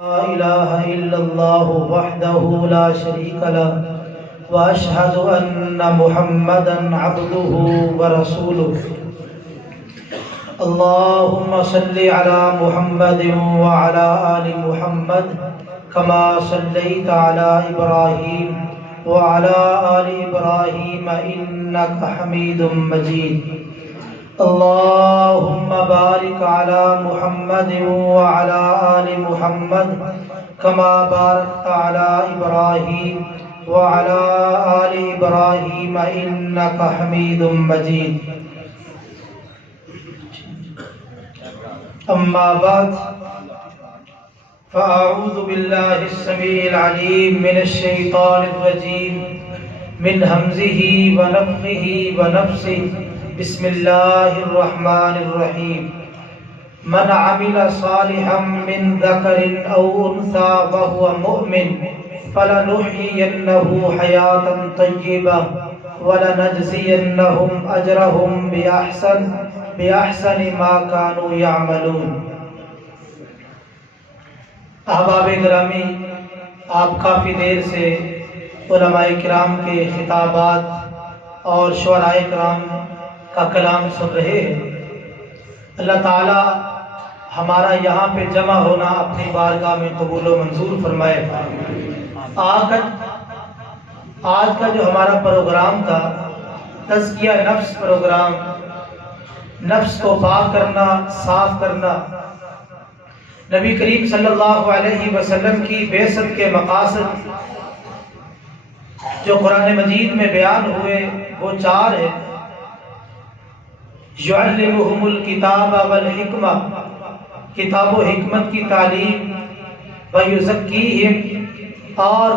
لا إله إلا الله وحده لا شريك له وأشهد أن محمدا عبده ورسوله اللهم صل على محمد وعلى آل محمد كما صليت على إبراهيم وعلى آل إبراهيم إنك حميد مجيد اللهم بارك على محمد وعلى آل محمد كما باركت على إبراهيم وعلى آل إبراهيم إنك حميد مجيد أما بعد فأعوذ بالله السميع العليم من الشيطان الرجيم من همزه ونفخه ونفسه بسم الله الرحمن الرحيم من عمل صالحا من ذكر أو أنثى وهو مؤمن فلنحيينه حياة طيبة ولنجزينهم أجرهم بأحسن ما كانوا يعملون۔ احباب گرامی، آپ کافی دیر سے علماء کرام کے خطابات اور شعراء کرام کا کلام سن رہے ہیں۔ اللہ تعالی ہمارا یہاں پہ جمع ہونا اپنی بارگاہ میں قبول و منظور فرمائے۔ آج کا جو ہمارا پروگرام تھا، تزکیہ نفس پروگرام، نفس کو پاک کرنا، صاف کرنا، نبی کریم صلی اللہ علیہ وسلم کی بعثت کے مقاصد جو قرآن مجید میں بیان ہوئے وہ چار ہیں۔ یعلمہم الکتاب والحکمہ، کتاب و حکمت کی تعلیم، ویزکیہم، اور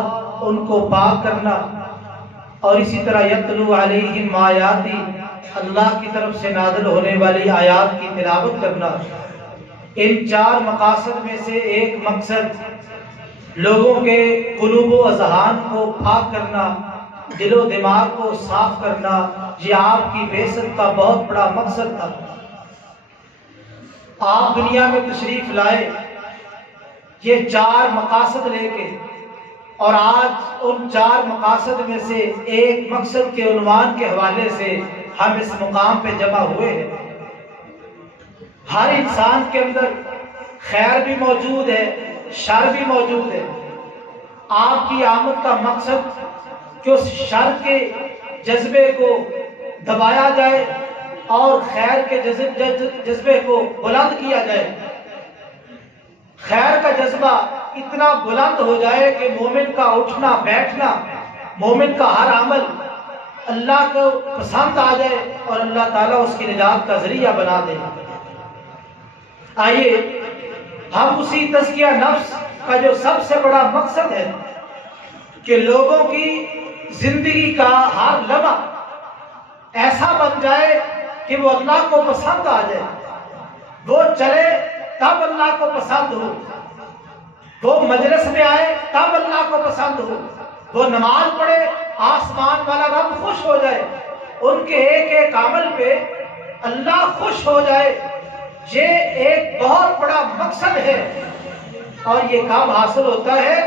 ان کو پاک کرنا، اور اسی طرح یتلو علیہم آیاتی، اللہ کی طرف سے نازل ہونے والی آیات کی تلاوت کرنا۔ ان چار مقاصد میں سے ایک مقصد لوگوں کے قلوب و اذہان کو پاک کرنا، دل و دماغ کو صاف کرنا، یہ آپ کی بعثت کا بہت بڑا مقصد تھا۔ آپ دنیا میں تشریف لائے یہ چار مقاصد لے کے، اور آج ان چار مقاصد میں سے ایک مقصد کے عنوان کے حوالے سے ہم اس مقام پہ جمع ہوئے ہیں۔ ہر انسان کے اندر خیر بھی موجود ہے، شر بھی موجود ہے۔ آپ کی آمد کا مقصد کہ اس شر کے جذبے کو دبایا جائے اور خیر کے جذبے کو بلند کیا جائے۔ خیر کا جذبہ اتنا بلند ہو جائے کہ مومن کا اٹھنا بیٹھنا، مومن کا ہر عمل اللہ کو پسند آ جائے اور اللہ تعالیٰ اس کی نجات کا ذریعہ بنا دے۔ آئیے ہم اسی تزکیہ نفس کا جو سب سے بڑا مقصد ہے کہ لوگوں کی زندگی کا ہر لمحہ ایسا بن جائے کہ وہ اللہ کو پسند آ جائے، وہ چلے تب اللہ کو پسند ہو، وہ مجلس میں آئے تب اللہ کو پسند ہو، وہ نماز پڑھے آسمان والا رب خوش ہو جائے، ان کے ایک ایک عمل پہ اللہ خوش ہو جائے۔ یہ ایک بہت بڑا مقصد ہے، اور یہ کام حاصل ہوتا ہے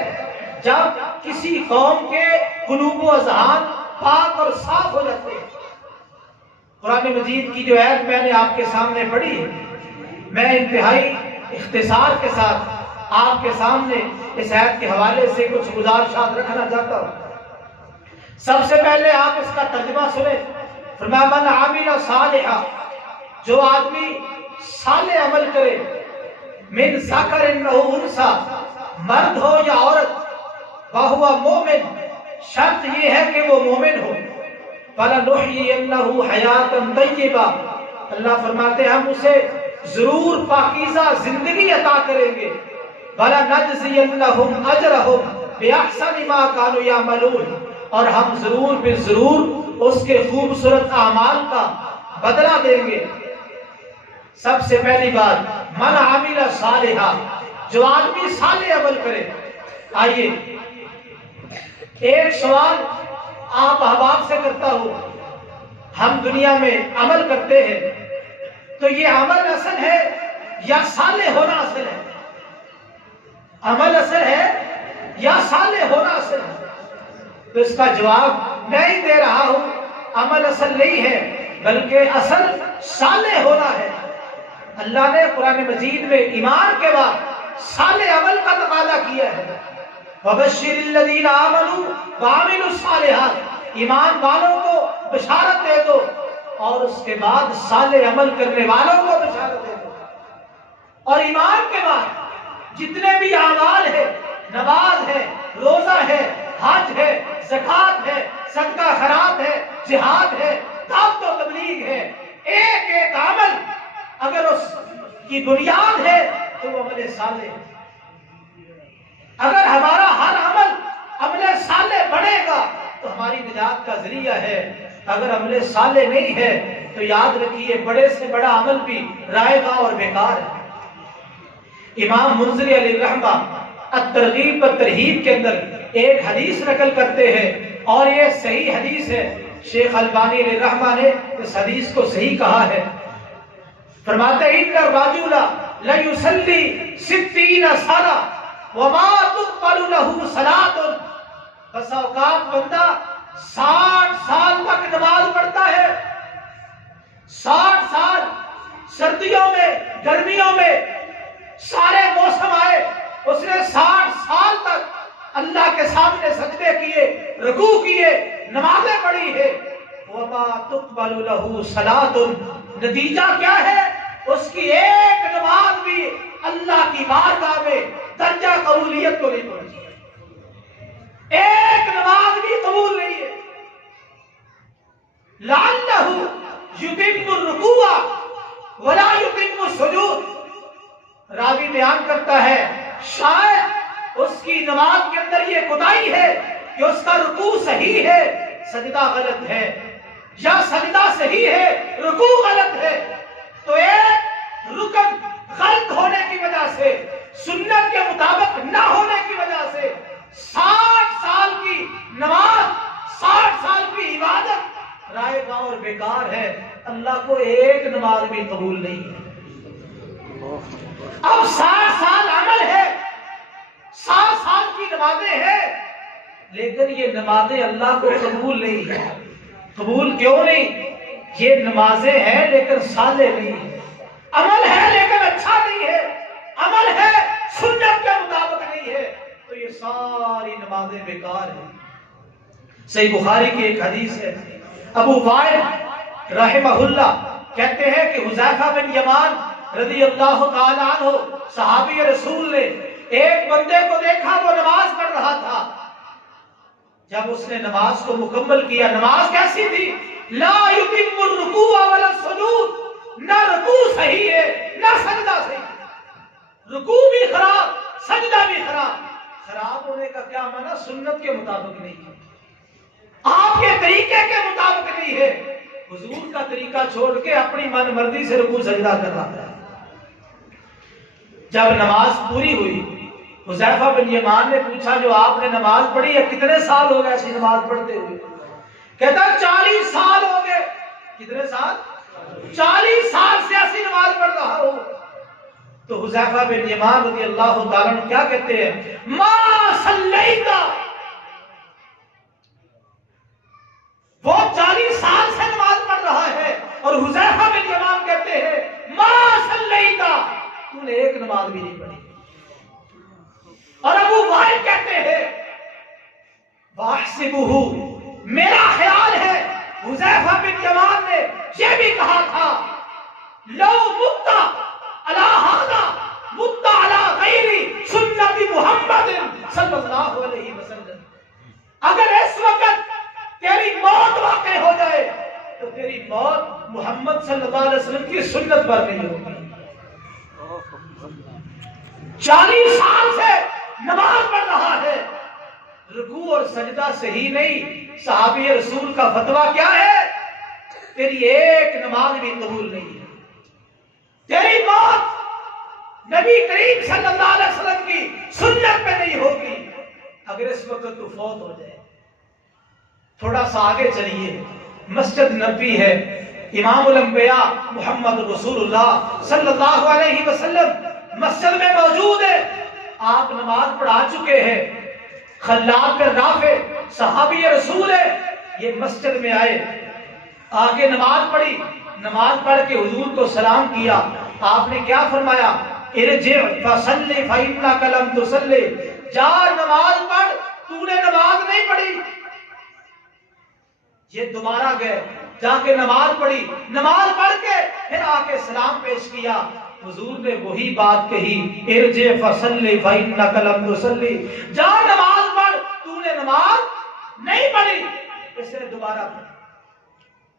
جب کسی قوم کے قلوب و اذہان پاک اور صاف ہو جاتے ہیں۔ قرآن مجید کی جو آیت میں نے آپ کے سامنے پڑھی ہے، میں انتہائی اختصار کے ساتھ آپ کے سامنے اس آیت کے حوالے سے کچھ گزارشات رکھنا چاہتا ہوں۔ سب سے پہلے آپ اس کا ترجمہ سنیں۔ فرمایا من عمل صالحا، جو آدمی صالح عمل کرے، من ذکر او انثی، مرد ہو یا عورت، وہو مومن، شرط یہ ہے کہ وہ مومن ہو، فَلَنُحْيِيَنَّهُ حَيَاةً طَيِّبَةً، اللہ فرماتے ہیں ہم اسے ضرور پاکیزہ زندگی عطا کریں گے، وَلَنَجْزِيَنَّهُمْ أَجْرَهُمْ بِأَحْسَنِ مَا كَانُوا يَعْمَلُونَ، اور ہم ضرور بے ضرور اس کے خوبصورت اعمال کا بدلہ دیں گے۔ سب سے پہلی بات من عمل صالحا، جو آدمی صالح عمل کرے۔ آئیے ایک سوال آپ احباب سے کرتا ہوں، ہم دنیا میں عمل کرتے ہیں تو یہ عمل اصل ہے یا صالح ہونا اصل ہے؟ عمل اصل ہے یا صالح ہونا اصل ہے؟ تو اس کا جواب میں ہی دے رہا ہوں، عمل اصل نہیں ہے بلکہ اصل صالح ہونا ہے۔ اللہ نے قرآن مجید میں ایمان کے بعد صالح عمل کا تقاضا کیا ہے۔ وَبَشِّرِ الَّذِينَ آمَنُوا وَعَمِلُوا الصَّالِحَاتِ، ایمان والوں کو بشارت دے دو اور اس کے بعد صالح عمل کرنے والوں کو بشارت دے دو۔ اور ایمان کے بعد جتنے بھی اعمال ہیں، نماز ہے، روزہ ہے، حج ہے، زکوٰۃ ہے، صدقہ خیرات ہے، جہاد ہے، دعوت و تبلیغ ہے، ایک ایک عمل اگر اس کی بنیاد ہے تو وہ عمل صالح ہے۔ اگر ہمارا ہر عمل عمل صالح بڑھے گا تو ہماری نجات کا ذریعہ ہے، اگر عمل صالح نہیں ہے تو یاد رکھیے بڑے سے بڑا عمل بھی رائے گاں اور بیکار ہے۔ امام منذری علیہ الرحمہ الترغیب و ترہیب کے اندر ایک حدیث نقل کرتے ہیں اور یہ صحیح حدیث ہے۔ شیخ البانی علیہ الرحمہ نے اس حدیث کو صحیح کہا ہے۔ فرماتے ہیں ان الرجل لیصلی 60 سنہ وما تقبل له صلاۃ، بس اوقات بندہ 60 سال تک نماز پڑھتا ہے، 60 سال، سردیوں میں، گرمیوں میں، سارے موسم آئے، اس نے 60 سال تک اللہ کے سامنے سجدے کیے، رکوع کیے، نمازیں پڑھی ہے، وما تقبل له صلاۃ، نتیجہ کیا ہے؟ اس کی ایک نماز بھی اللہ کی بارگاہ میں درجہ قبولیت کو نہیں پہنچی، ایک نماز بھی قبول نہیں ہے۔ لعلہ یتم الرکوع ولا یتم السجود، راوی بیان کرتا ہے شاید اس کی نماز کے اندر یہ کوتاہی ہے کہ اس کا رکوع صحیح ہے، سجدہ غلط ہے، یا سجدہ صحیح ہے، رکوع غلط ہے، تو ایک رکن غلط ہونے کی وجہ سے، سنت کے مطابق نہ ہونے کی وجہ سے 60 سال کی نماز، 60 سال کی عبادت رائے گاں اور بیکار ہے، اللہ کو ایک نماز بھی قبول نہیں ہے۔ اب 60 سال عمل ہے، 60 سال کی نمازیں ہیں، لیکن یہ نمازیں اللہ کو قبول نہیں ہے۔ قبول کیوں نہیں؟ یہ نمازیں ہیں لیکن صالح نہیں ہے، عمل ہے لیکن اچھا نہیں ہے، عمل ہے سنت کے مطابق نہیں ہے، تو یہ ساری نمازیں بیکار ہیں۔ صحیح بخاری کی ایک حدیث ہے، ابو وائل رحمہ اللہ کہتے ہیں کہ حذیفہ بن یمان رضی اللہ تعالی عنہ صحابی رسول نے ایک بندے کو دیکھا، وہ نماز پڑھ رہا تھا، جب اس نے نماز کو مکمل کیا، نماز کیسی تھی؟ لا یتم الرکوع ولا السجود، نہ رکوع صحیح ہے نہ سجدہ صحیح، رکوع بھی خراب، سجدہ بھی خراب۔ خراب ہونے کا کیا معنی؟ سنت کے مطابق نہیں ہے، آپ کے طریقے کے مطابق نہیں ہے، حضور کا طریقہ چھوڑ کے اپنی من مرضی سے رکوع سجدہ کر رہا ہے۔ جب نماز پوری ہوئی، حذیفہ بن یمان نے پوچھا جو آپ نے نماز پڑھی ہے کتنے سال ہو گئے ایسی نماز پڑھتے ہوئے؟ کہتا 40 سال ہو گئے۔ کتنے سال؟ 40 سال سے ایسی نماز پڑھ رہا ہوں۔ تو حذیفہ بن یمان رضی اللہ تعالیٰ عنہ کیا کہتے ہیں؟ ما صلیتا، وہ 40 سال سے نماز پڑھ رہا ہے اور حذیفہ بن یمان کہتے ہیں ما صلیتا، تو نے ایک نماز بھی نہیں پڑھی۔ اور ابو وائل کہتے ہیں وَأَحْسِبُهُ، میرا خیال ہے حذیفہ بن یمان نے یہ بھی کہا تھا لو مت علی ھذا مت علی غیر سنت محمد صلی اللہ علیہ وسلم، اگر اس وقت تیری موت واقع ہو جائے تو تیری موت محمد صلی اللہ علیہ وسلم کی سنت پر نہیں ہوگی۔ 40 سال سے نماز پڑھ رہا ہے، رکوع اور سجدہ صحیح نہیں، صحابی رسول کا فتویٰ کیا ہے؟ تیری ایک نماز بھی قبول نہیں ہے، تیری موت نبی کریم صلی اللہ علیہ وسلم کی سنت پہ نہیں ہوگی۔ اگر اس وقت تو فوت ہو جائے، تھوڑا سا آگے چلیے، مسجد نبوی ہے، امام الانبیاء محمد رسول اللہ صلی اللہ علیہ وسلم مسجد میں موجود ہے، آپ نماز پڑھا چکے ہیں، خلاد بن رافع صحابی رسول ہے، یہ مسجد میں آئے، آگے نماز پڑھی، نماز پڑھ کے حضور کو سلام کیا، آپ نے کیا فرمایا؟ ارجع فصلی فإنک لم تصلی، جا نماز پڑھ، تو نے نماز نہیں پڑھی۔ یہ دوبارہ گئے، جا کے نماز پڑھی، نماز پڑھ کے پھر آ کے سلام پیش کیا، حضور نے وہی بات کہی، ارجع فصلی فإنک لم تصلی، جا نماز پڑھ، تو نے نماز نہیں پڑھی۔ اس نے دوبارہ پڑھی،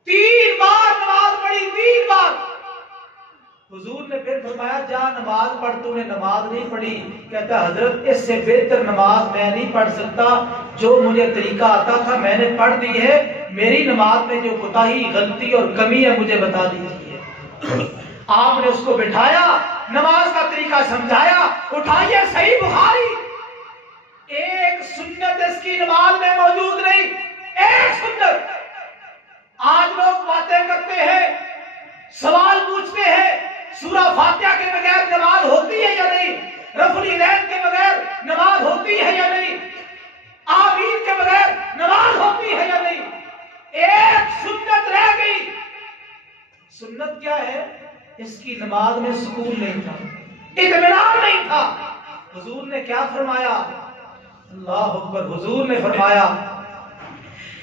3 بار نماز پڑھی، 3 بار۔ حضور نے پھر فرمایا جا نماز پڑھ، تو نے نماز نہیں پڑھی۔ کہتا حضرت اس سے بہتر نماز میں نہیں پڑھ سکتا، جو مجھے طریقہ آتا تھا میں نے پڑھ دی ہے، میری نماز میں جو کوتاہی غلطی اور کمی ہے مجھے بتا دیجیے۔ آپ نے اس کو بٹھایا، نماز کا طریقہ سمجھایا، اٹھائیے صحیح بخاری، ایک سنت اس کی نماز میں موجود نہیں، ایک سنت۔ آج لوگ باتیں کرتے ہیں، سوال پوچھتے ہیں، سورہ فاتحہ کے بغیر نماز ہوتی ہے یا نہیں؟ رفع الیدین کے بغیر نماز ہوتی ہے یا نہیں؟ آمین کے بغیر نماز ہوتی ہے یا نہیں؟ ایک سنت رہ گئی۔ سنت کیا ہے؟ اس کی نماز میں سکون نہیں تھا، اطمینان نہیں تھا۔ حضور نے کیا فرمایا؟ اللہ اکبر، حضور نے فرمایا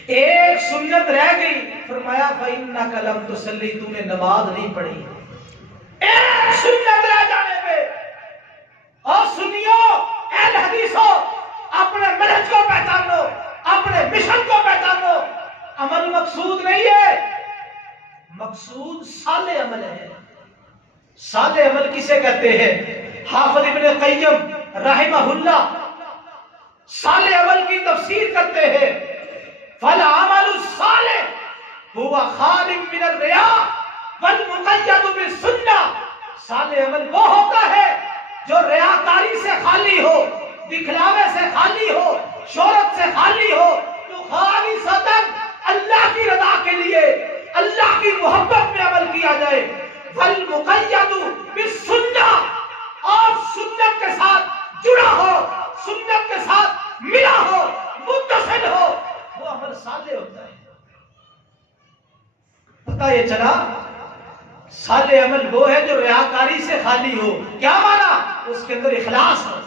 ایک سنت رہ گئی، فرمایا فإنک لم تصلی، تو نے نماز نہیں پڑھی۔ ایک سنت رہ جانے پہ، اور سنیو اہل حدیثوں، اپنے منہج کو پہچانو، اپنے مشن کو پہچانو۔ عمل مقصود نہیں ہے، مقصود صالح عمل ہے۔ صالح عمل کسے کہتے ہیں؟ حافظ ابن قیم رحمہ اللہ صالح عمل کی تفسیر کرتے ہیں، فالعمل الصالح هو خال من الرياء والمقید بالسنہ۔ صالح عمل وہ ہوتا ہے جو ریاکاری سے خالی ہو، دکھلاوے سے خالی ہو، شہرت سے خالی ہو، تو خالصتاً اللہ کی رضا کے لیے، اللہ کی محبت میں عمل کیا جائے۔ والمقید بالسنہ، اور سنت کے ساتھ جڑا ہو، سنت کے ساتھ ملا ہو، متصل ہو، وہ عمل صالح ہوتا ہے۔ پتہ یہ چلا صالح عمل وہ ہے جو ریاکاری سے خالی ہو۔ کیا مانا؟ اس کے اندر اخلاص ہو،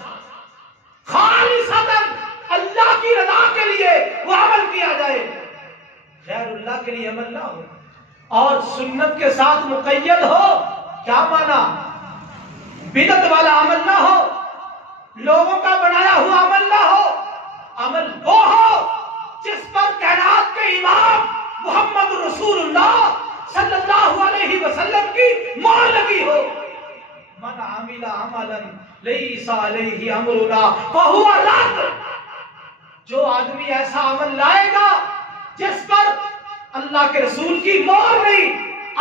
خالصتاً اللہ کی رضا کے لیے وہ عمل کیا جائے، غیر اللہ کے لیے عمل نہ ہو۔ اور سنت کے ساتھ مقید ہو، کیا مانا؟ بدعت والا عمل نہ ہو، لوگوں کا بنایا ہوا عمل نہ ہو، عمل وہ ہو جس پر کائنات کے امام محمد رسول اللہ صلی اللہ علیہ وسلم کی مہر لگی ہو۔ من عمل عملا لیس علیہ امرنا فہو رد، جو آدمی ایسا عمل لائے گا جس پر اللہ کے رسول کی مہر نہیں،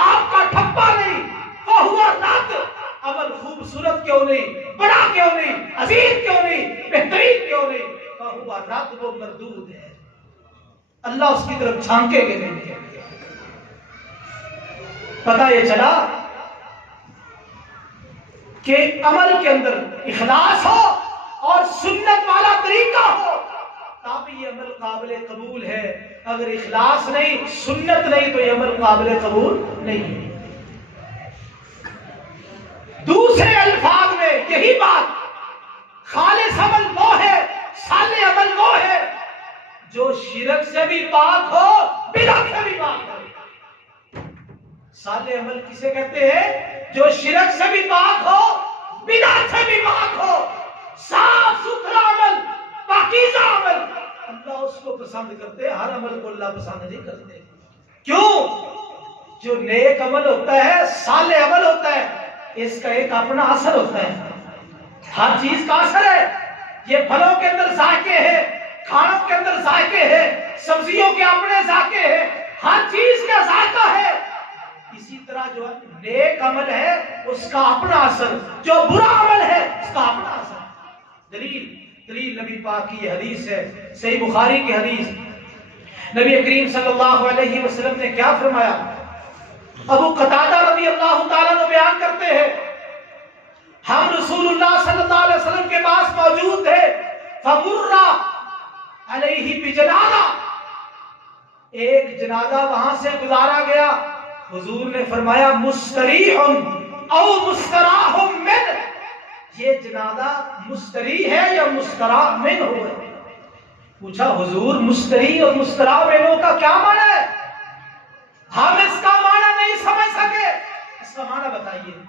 آپ کا ٹھپا نہیں، فہو رد، عمل خوبصورت کیوں نہیں، بڑا کیوں نہیں، عزیز کیوں نہیں، بہترین کیوں نہیں، فہو رد، وہ مردود ہے، اللہ اس کی طرف جھانکے گے نہیں۔ پتہ یہ چلا کہ عمل کے اندر اخلاص ہو اور سنت والا طریقہ ہو، تب یہ عمل قابل قبول ہے۔ اگر اخلاص نہیں، سنت نہیں، تو یہ عمل قابل قبول نہیں ہے۔ دوسرے الفاظ میں یہی بات، خالص عمل وہ ہے، صالح عمل وہ ہے جو شرک سے بھی پاک ہو، بدعت سے بھی پاک ہو۔ صالح عمل کسے کہتے ہیں؟ جو شرک سے بھی پاک ہو، بدعت سے بھی پاک ہو، صاف ستھرا عمل، پاکیزہ عمل۔ اللہ اس کو پسند کرتے، ہر عمل کو اللہ پسند نہیں کرتے۔ کیوں؟ جو نیک عمل ہوتا ہے، صالح عمل ہوتا ہے، اس کا ایک اپنا اثر ہوتا ہے، ہر چیز کا اثر ہے۔ یہ پھلوں کے اندر ذائقے ہیں، کھانوں کے اندر ذائقے ہیں، سبزیوں کے اپنے ذائقے ہیں، ہر چیز کا ذائقہ ہے۔ اسی طرح جو نیک عمل ہے اس کا اپنا اثر، جو برا عمل ہے اس کا اپنا اثر۔ دلیل نبی پاک کی یہ حدیث ہے، صحیح بخاری کی حدیث۔ نبی کریم صلی اللہ علیہ وسلم نے کیا فرمایا؟ ابو قتادہ رضی اللہ تعالیٰ عنہ بیان کرتے ہیں، ہم رسول اللہ صلی اللہ علیہ وسلم کے پاس موجود تھے، فمر علیہ بجنازہ، ایک جنازہ وہاں سے گزارا گیا، حضور نے فرمایا مستریح او مستراح من، یہ جنازہ مستریح ہے یا مستراح من ہو؟ پوچھا حضور مستریح اور مستراح منوں کا کیا معنی ہے؟ ہم اس کا معنی نہیں سمجھ سکے، اس کا معنی بتائیے۔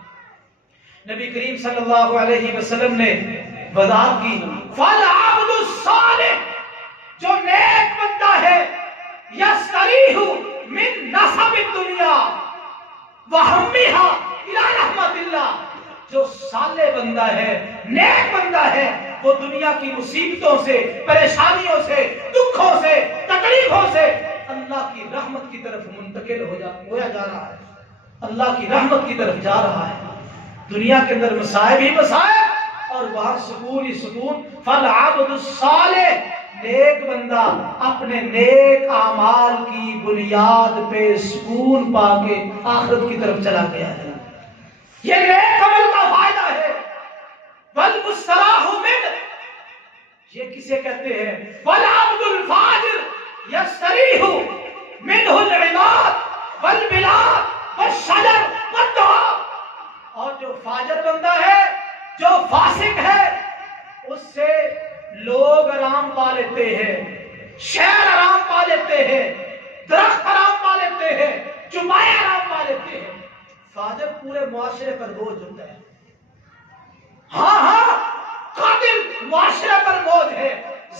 نبی کریم صلی اللہ علیہ وسلم نے وضاحت کی، فالعبد الصالح، جو نیک بندہ ہے، یستریح من نصب الدنیا وہمھا الی رحمت اللہ، جو صالح بندہ ہے، نیک بندہ ہے، وہ دنیا کی مصیبتوں سے، پریشانیوں سے، دکھوں سے، تکلیفوں سے اللہ کی رحمت کی طرف منتقل ہویا جا رہا ہے، اللہ کی رحمت کی طرف جا رہا ہے۔ دنیا کے اندر مصائب ہی مصائب اور باہر سکون ہی سکون۔ فالعبد الصالح، نیک بندہ اپنے نیک اعمال کی بنیاد پہ سکون پا کے آخرت کی طرف چلا گیا ہے، یہ نیک عمل کا فائدہ ہے۔ والمستراح من، یہ کسے کہتے ہیں؟ والعبد الفاجر یستریح منہ العباد والبلاد والشجر والدواب، اور جو فاجر بندہ ہے، جو فاسق ہے، اس سے لوگ آرام پا لیتے ہیں، شہر آرام پا لیتے ہیں، درخت آرام پا لیتے ہیں، چوپائے آرام پا لیتے ہیں۔ فاجر پورے معاشرے پر بوجھ ہوتا ہے۔ ہاں قاتل معاشرے پر بوجھ ہے،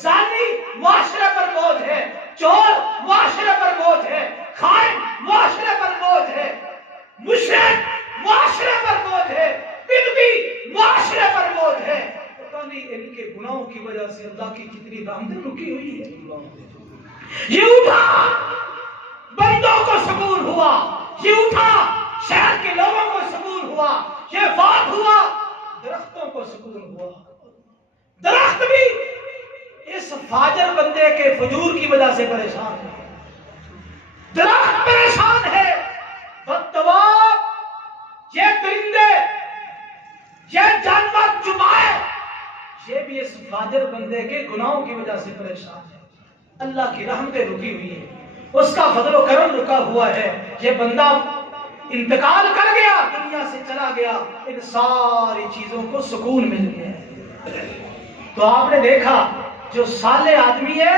زانی معاشرے پر بوجھ ہے، چور معاشرے پر بوجھ ہے، خائن معاشرے پر بوجھ ہے، مشرک معاشرے پر بوجھ ہے، بدعی معاشرے پر بوجھ ہے۔ پتہ نہیں ان کے گناہوں کی وجہ سے اللہ کی کتنی رحمتیں رکی ہوئی ہے۔ یہ اٹھا بندوں کو سکون ہوا، یہ اٹھا شہر کے لوگوں کو سکون ہوا، یہ بات ہوا درختوں کو سکون ہوا۔ درخت بھی اس فاجر بندے کے فجور کی وجہ سے پریشان ہے، درخت پریشان ہے۔ والدواب، یہ درندے، یہ جانور چوپائے، یہ بھی اس فاجر بندے کے گناہوں کی وجہ سے پریشان ہے۔ اللہ کی رحمتیں رکی ہوئی ہے، اس کا فضل و کرم رکا ہوا ہے۔ یہ بندہ انتقال کر گیا، دنیا سے چلا گیا، ان ساری چیزوں کو سکون مل گیا۔ تو آپ نے دیکھا جو صالح آدمی ہے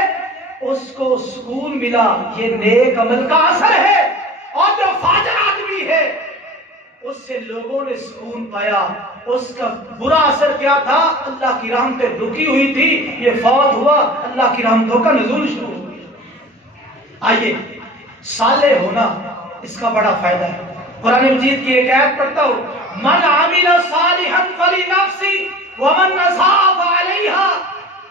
اس کو سکون ملا، یہ نیک عمل کا اثر ہے، اور جو فاجر آدمی ہے اس سے لوگوں نے سکون پایا، اس کا برا اثر کیا تھا؟ اللہ کی رحمتیں رکی ہوئی تھی، یہ فوت ہوا، اللہ کی رحمتوں کا نزول شروع ہو گیا۔ آئیے، صالح ہونا اس کا بڑا فائدہ ہے۔ قرآن مجید کی ایک آیت پڑھتا ہوں، من عمل صالحا فلنفسہ ومن اساء فعلیہا،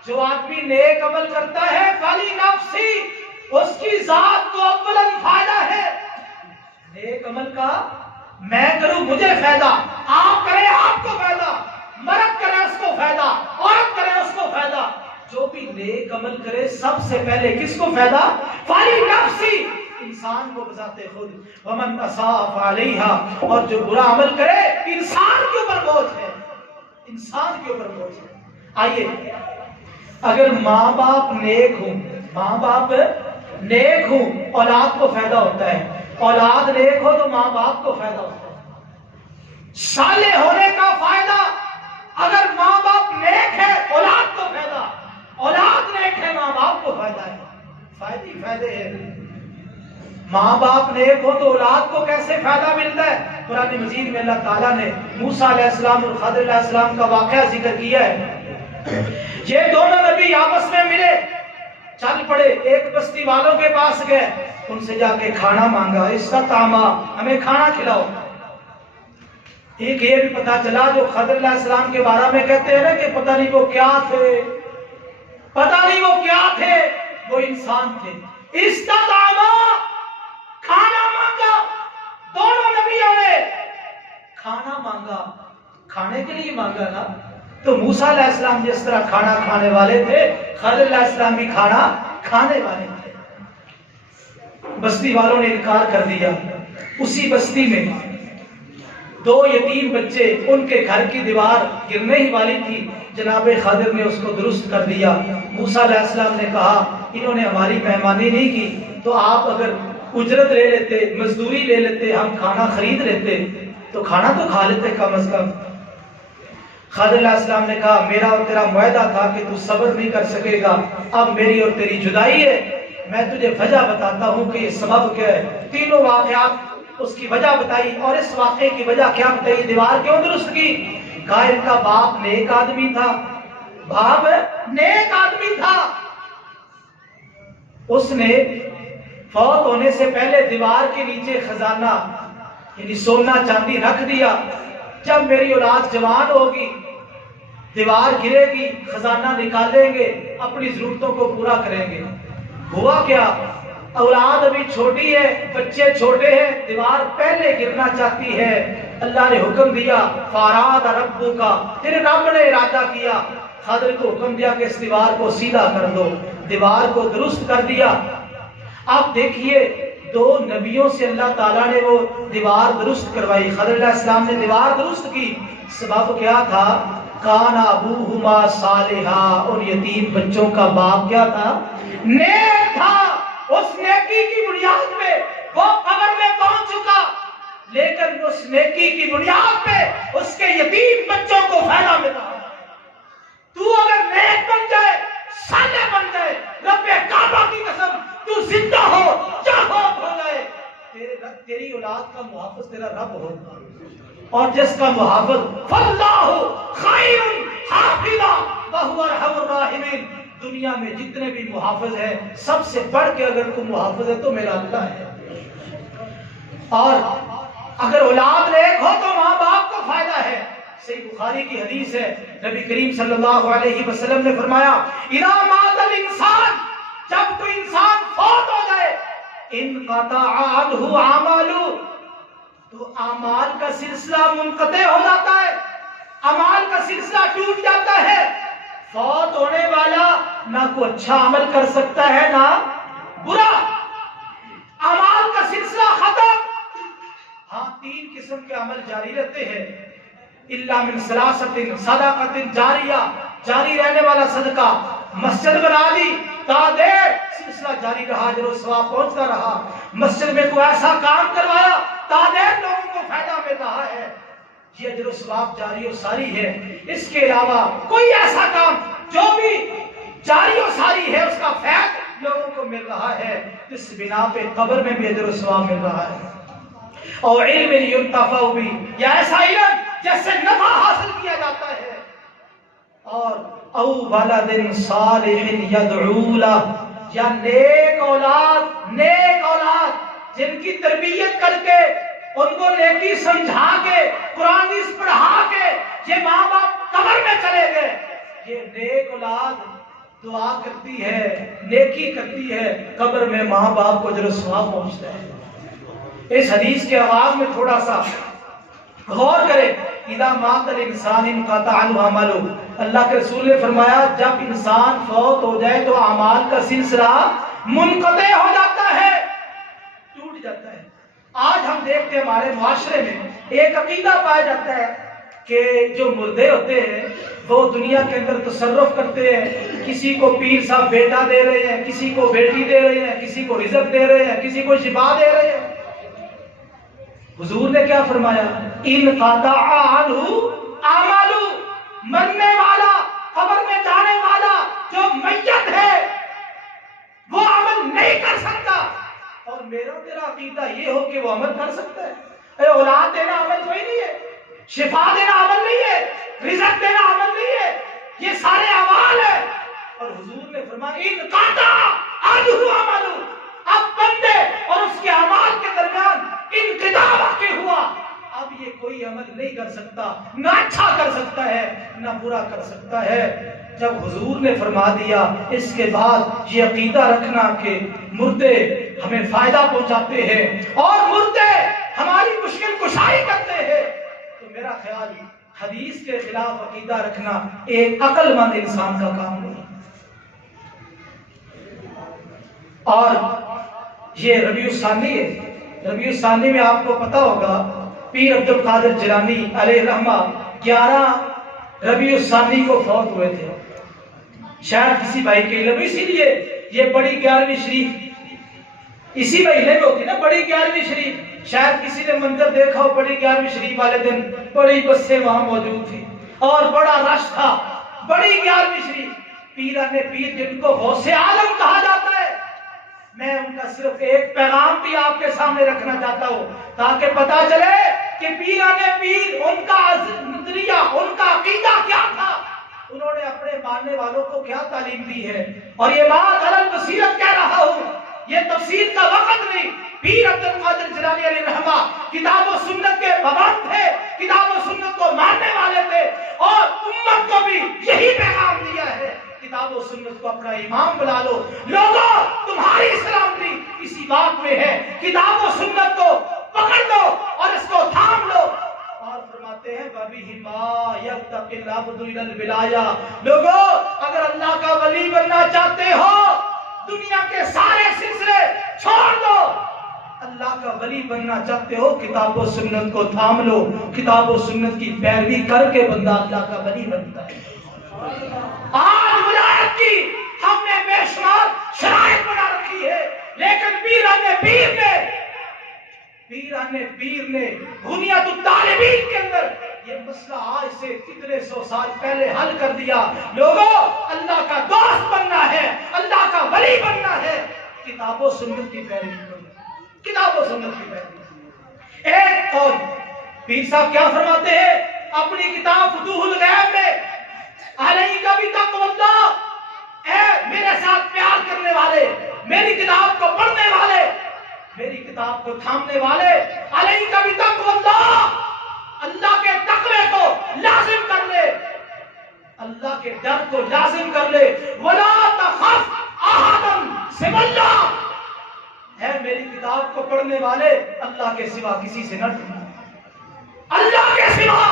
جو آدمی نیک عمل کرتا ہے فلنفسہ، اس کی ذات کو اولاً فائدہ ہے۔ نیک عمل کا میں کروں مجھے فائدہ، آپ کریں آپ کو فائدہ، مرد کرے اس کو فائدہ، عورت کرے اس کو فائدہ۔ جو بھی نیک عمل کرے سب سے پہلے کس کو فائدہ؟ فلنفسہ، انسان کو بذات خود۔ ومن اساء فعلیہا، اور جو برا عمل کرے انسان کے اوپر بوجھ ہے، انسان کے اوپر بوجھ ہے۔ آئیے، اگر ماں باپ نیک ہوں، ماں باپ نیک ہوں، اولاد کو فائدہ ہوتا ہے، اولاد نیک ہو تو ماں باپ کو فائدہ ہوتا ہے۔ صالح ہونے کا فائدہ، اگر ماں باپ نیک ہے اولاد کو فائدہ، اولاد نیک ہے ماں باپ کو فائدہ ہے، فائدے ہی فائدے ہیں۔ ماں باپ نیک ہو تو اولاد کو کیسے فائدہ ملتا ہے؟ قرآن مجید میں اللہ تعالیٰ نے موسیٰ علیہ السلام اور خضر علیہ السلام کا واقعہ ذکر کیا ہے۔ یہ دونوں نبی آپس میں ملے، چل پڑے، ایک بستی والوں کے پاس گئے، ان سے جا کے کھانا مانگا، استطعما، ہمیں کھانا کھلاؤ۔ ایک یہ بھی پتا چلا جو خضر علیہ السلام کے بارے میں کہتے ہیں نا کہ پتہ نہیں وہ کیا تھے، پتہ نہیں وہ کیا تھے، وہ انسان تھے۔ استطعما، کھانا مانگا، دونوں نبیوں نے کھانا مانگا، کھانے کے لیے مانگا نا۔ تو موسیٰ علیہ السلام جس طرح کھانا کھانے والے تھے، خضر علیہ السلام بھی کھانا کھانے والے تھے۔ بستی والوں نے انکار کر دیا۔ اسی بستی میں 2 یتیم بچے، ان کے گھر کی دیوار گرنے ہی والی تھی، جناب خضر نے اس کو درست کر دیا۔ موسیٰ علیہ السلام نے کہا انہوں نے ہماری مہمانی نہیں کی، تو آپ اگر اجرت لے لیتے، مزدوری لے لیتے، ہم کھانا خرید لیتے تو کھانا تو کھا لیتے کم از کم۔ خضر علیہ السلام نے کہا میرا اور تیرا معاہدہ تھا کہ تو صبر نہیں کر سکے گا، اب میری اور تیری جدائی ہے، میں تجھے وجہ بتاتا ہوں کہ یہ سبب کیا ہے۔ تینوں واقعات اس کی وجہ بتائی، اور اس واقعے کی وجہ کیا بتائی، دیوار کیوں درست کی؟ کہا ان کا باپ نیک آدمی تھا، باپ نیک آدمی تھا، اس نے فوت ہونے سے پہلے دیوار کے نیچے خزانہ یعنی سونا چاندی رکھ دیا، جب میری اولاد جوان ہوگی، دیوار گرے گی، خزانہ نکالیں گے، اپنی ضرورتوں کو پورا کریں گے۔ ہوا کیا، اولاد ابھی چھوٹی ہے، بچے چھوٹے ہیں، دیوار پہلے گرنا چاہتی ہے، اللہ نے حکم دیا فاراد ربو کا، تیرے رب نے ارادہ کیا، خضر کو حکم دیا کہ اس دیوار کو سیدھا کر دو، دیوار کو درست کر دیا۔ اب دیکھیے 2 نبیوں سے اللہ تعالیٰ نے وہ دیوار درست کروائی۔ خضر علیہ السلام نے دیوار درست کی، سبب کیا تھا؟ کانا ابوہما صالحا، ان یتیم بچوں کا باپ کیا تھا؟ نیک تھا۔ اس نیکی کی بنیاد پہ وہ قبر میں پہنچ چکا، لیکن اس نیکی کی بنیاد پہ اس کے یتیم بچوں کو فائدہ مل رہا۔ تو اگر نیک بن جائے، صالح بن جائے، رب کعبہ کی قسم تو زندہ ہو چاہو ہو جائے، تیری اولاد کا محافظ تیرا رب ہوگا، اور جس کا محافظ فاللہ خیر حافظا وہو ارحم الراحمین، دنیا میں جتنے بھی محافظ ہیں سب سے بڑھ کے اگر کوئی محافظ ہے تو میرا اللہ ہے۔ اور اگر اولاد نیک ہو تو ماں باپ کو فائدہ ہے۔ صحیح بخاری کی حدیث ہے، نبی کریم صلی اللہ علیہ وسلم نے فرمایا اذا مات الانسان، جب کوئی انسان فوت ہو جائے، انقطع عنہ اعمالہ، تو اعمال کا سلسلہ منقطع ہو جاتا ہے، اعمال کا سلسلہ ٹوٹ جاتا ہے۔ فوت ہونے والا نہ کوئی اچھا عمل کر سکتا ہے نہ برا، اعمال کا سلسلہ ختم۔ ہاں 3 قسم کے عمل جاری رہتے ہیں، الا من ثلاثۃ صدقۃ جاریہ، جاری رہنے والا صدقہ، مسجد بنا دی تا دیر سلسلہ جاری رہا، جو ثواب پہنچتا رہا، مسجد میں کوئی ایسا کام کروایا تا دیر لوگوں کو فائدہ مل رہا ہے، یہ اجر و ثواب جاری و ساری ہے۔ اس کے علاوہ کوئی ایسا کام جو بھی جاری و ساری ہے، اس کا فائدہ لوگوں کو مل رہا ہے، اس بنا پہ قبر میں بھی اجر و ثواب مل رہا ہے۔ اور علم ينتفع بھی، یا ایسا علم جس سے نفع حاصل کیا جاتا ہے، اور او ولد صالح يدعو له، یا نیک اولاد جن کی تربیت کر کے، ان کو نیکی سمجھا کے، قرآن پڑھا کے یہ ماں باپ قبر میں چلے گئے، یہ نیک اولاد دعا کرتی ہے، نیکی کرتی ہے، قبر میں ماں باپ کو اجر و ثواب پہنچتا ہے۔ اس حدیث کے آغاز میں تھوڑا سا غور کریں، اذا مات الانسان انقطع عنہ عملہ، اللہ کے رسول نے فرمایا جب انسان فوت ہو جائے تو اعمال کا سلسلہ منقطع ہو جاتا ہے، ٹوٹ جاتا ہے۔ آج ہم دیکھتے ہیں ہمارے معاشرے میں ایک عقیدہ پایا جاتا ہے کہ جو مردے ہوتے ہیں وہ دنیا کے اندر تصرف کرتے ہیں، کسی کو پیر صاحب بیٹا دے رہے ہیں، کسی کو بیٹی دے رہے ہیں، کسی کو رزق دے رہے ہیں، کسی کو شفا دے رہے ہیں۔ حضور نے کیا فرمایا؟ انقطع عنہ اعمالہ، مرنے والا، قبر میں جانے والا جو میت ہے وہ عمل نہیں کر سکتا، اور میرا تیرا عقیدہ یہ ہو کہ وہ عمل کر سکتا ہے۔ اے اولاد دینا عمل کوئی نہیں ہے، شفا دینا عمل نہیں ہے، رزق دینا عمل نہیں ہے، یہ سارے اعمال ہیں۔ اور حضور نے فرمایا انقطع عنہ عملہ، اب بندے اور اس کے اعمال کے درمیان انقطاع واقع ہوا، اب یہ کوئی عمل نہیں کر سکتا، نہ اچھا کر سکتا ہے نہ برا کر سکتا ہے۔ جب حضور نے فرما دیا، اس کے بعد یہ عقیدہ رکھنا کہ مردے ہمیں فائدہ پہنچاتے ہیں اور مردے ہماری مشکل کشائی کرتے ہیں، تو میرا خیال حدیث کے خلاف عقیدہ رکھنا ایک عقل مند انسان کا کام نہیں۔ اور یہ ربیع الثانی ہے، ربیع الثانی میں آپ کو پتا ہوگا پیر عبد القادر جیلانی علیہ رحمہ 11 ربیع الثانی کو فوت ہوئے تھے. شاید کسی بھائی کے علم، اسی لیے یہ بڑی 11ویں شریف اسی مہینے میں ہوتی نا، بڑی 11ویں شریف. شاید کسی نے منظر دیکھا ہو، بڑی 11ویں شریف والے دن بڑی بسیں وہاں موجود تھی اور بڑا رش تھا. بڑی 11ویں شریف، پیران پیر جن کو غوث عالم کہا جاتا ہے، میں ان کا صرف ایک پیغام بھی آپ کے سامنے رکھنا چاہتا ہوں تاکہ پتا چلے کہ پیران پیر ان کا نظریہ، ان کا عقیدہ کیا تھا، انہوں نے اپنے ماننے والوں کو کیا تعلیم دی ہے. اور یہ بات علی بصیرت کہہ رہا ہوں، یہ تفسیر کا وقت نہیں. پیر عبد القادر جیلانی علیہ رحمہ کتاب و سنت کے پابند تھے، کتاب و سنت کو ماننے والے تھے اور امت کو بھی یہی پیغام دیا ہے، کتاب و سنت کو اپنا امام بنا لو. لوگوں، تمہاری سلامتی اسی بات میں ہے، کتاب و سنت کو پکڑ لو اور اس کو تھام لو. اور فرماتے ہیں وَبِهِمَا يَرْتَقِي الْعَبْدُ إِلَى الْوِلَایَةِ. لوگوں، اگر اللہ کا ولی بننا چاہتے ہو، دنیا کے سارے سلسلے چھوڑ دو. اللہ کا ولی بننا چاہتے ہو، کتاب و سنت کو تھام لو. کتاب و سنت کی پیروی کر کے بندہ اللہ کا ولی بنتا ہے. آج ولایت کی ہم نے بے شمار شرائط بنا رکھی ہے، لیکن پیران پیر نے بنیاد الطالبین کے اندر یہ مسئلہ آج سے کتنے سو سال پہلے حل کر دیا. لوگوں، اللہ کا دوست بننا ہے، اللہ کا ولی بننا ہے، کتاب و سنت کی پیروی کرو. کتاب و سنت کی پیروی. ایک قول پیر صاحب کیا فرماتے ہیں اپنی کتاب فتوح الغیب میں، علیک بتقوی اللہ، اے میرے ساتھ پیار کرنے والے، میری کتاب کو پڑھنے والے، میری کتاب کو تھامنے والے، علیک بتقوی اللہ، اللہ کے تقوی کو لازم کر لے، اللہ کے ڈر کو لازم کر لے. ولا تخف احدا سوى اللہ، ہے میری کتاب کو پڑھنے والے، اللہ کے سوا کسی سے نہ ڈرنا. اللہ کے سوا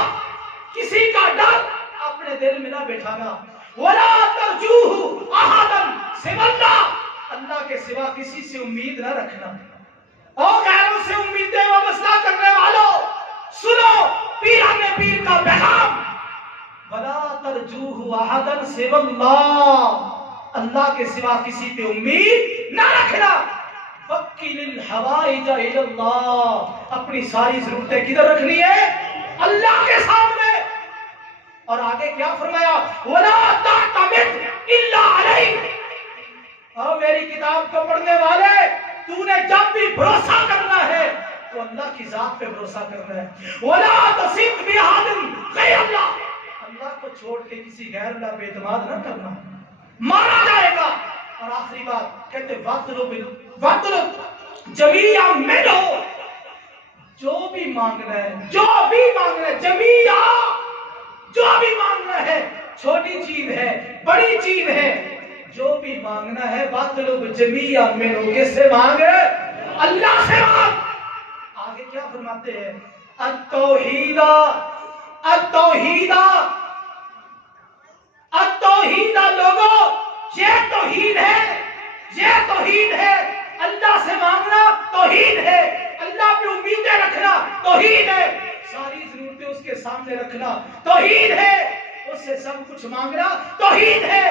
کسی کا ڈر اپنے دل میں نہ بٹھانا. ولا ترجوه احدا سوى اللہ، اللہ کے سوا کسی سے امید نہ رکھنا. اور غیروں سے امیدیں وابستہ کرنے والوں، سنو پیران پیر کا پیغام. ولا ترجوه احدا سوى اللہ، اللہ کے سوا کسی پہ امید نہ رکھنا. وکل الحوائج الی اللہ، اپنی ساری ضرورتیں کدھر رکھنی ہے؟ اللہ کے سامنے. اور آگے کیا فرمایا؟ ولا تعتمد الا علیہ. اور میری کتاب کو پڑھنے والے، تو نے جب بھی بھروسہ کرنا ہے تو اللہ کی ذات پہ بھروسہ کرنا ہے. ولا تثق بأحد غیر اللہ، اللہ کو چھوڑ کے کسی غیر اللہ پہ اعتماد نہ کرنا، مارا جائے گا. اور آخری بات کہتے وَاطْلُبْ جَمِيعًا مِنْهُ، جو بھی مانگنا ہے، جو بھی مانگنا ہے، جمیعہ، جو بھی مانگنا ہے، چھوٹی چیز ہے، بڑی چیز ہے، جو بھی مانگنا ہے، وَاطْلُبْ جَمِيعًا مِنْهُ، کس سے مانگے؟ اللہ سے مانگ. آگے کیا فرماتے ہیں؟ التوحید، التوحید، التوحید. لوگوں، یہ توحید ہے، یہ توحید ہے. اللہ سے مانگنا توحید ہے، اللہ پہ امیدیں رکھنا توحید ہے، ساری ضرورتیں اس کے سامنے رکھنا توحید ہے، اس سے سب کچھ مانگنا توحید ہے.